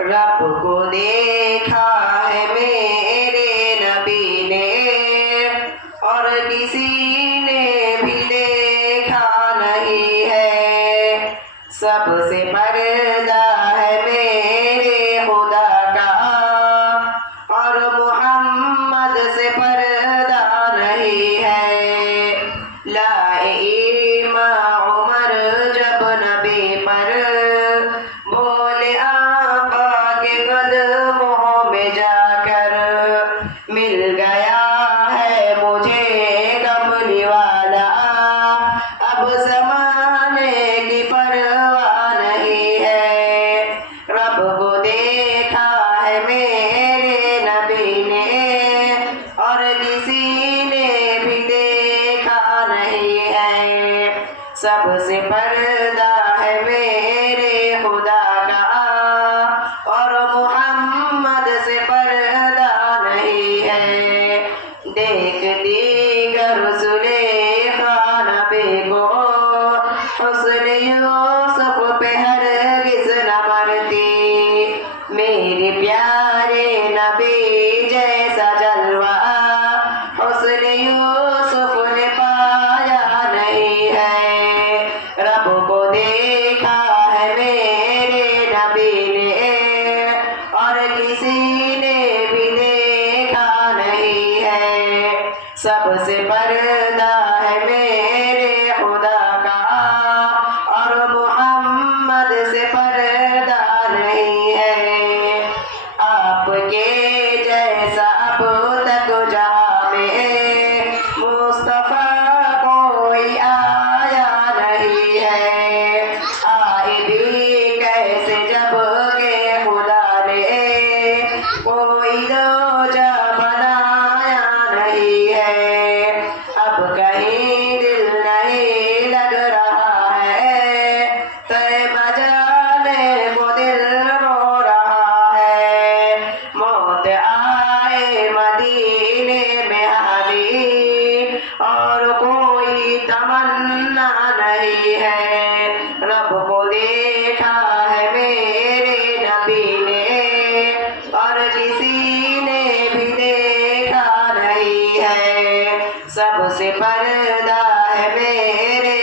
रब को देखा है मेरे नबी ने और किसी ने भी देखा नहीं है। सबसे पर्दा है मेरे खुदा का और मोहम्मद से पर्दा नहीं है। लाए इमाम उमर जब नबी पर बोले आका के कदमों में जाकर, मिल गया है मुझे कमली वाला, अब ज़माने की परवाह नहीं है। रब को देखा है मेरे नबी ने और किसी ने भी देखा नहीं है। सबसे पर्दा है मेरे खुदा का और मोहम्मद से पर्दा नहीं है। देखती गर सुलेखा नबी को हुस्न यूसुफ पे हरगिज़ न मरती। मेरे प्यारे नबी जैसा जलवा हुस्न यूसुफ ने पाया नहीं है। रब को देखा है मेरे नबी ने और किसी ने भी देखा नहीं है। सबसे पर्दा है मेरे खुदा का और मोहम्मद से पर्दा नहीं है। आपके जैसा अब तक जहाँ में मुस्तफा कोई आया नहीं है। आए भी कैसे जब के खुदा ने कोई दूजा बनाया नहीं है। अब कहीं दिल नहीं लग रहा है, तय मजाने को दिल रो रहा है। मौत आए मदीने में हाली और कोई तमन्ना नहीं है। रब को देखा है मेरे नबी ने और किसी ने भी देखा नहीं है। सबसे पर्दा है मेरे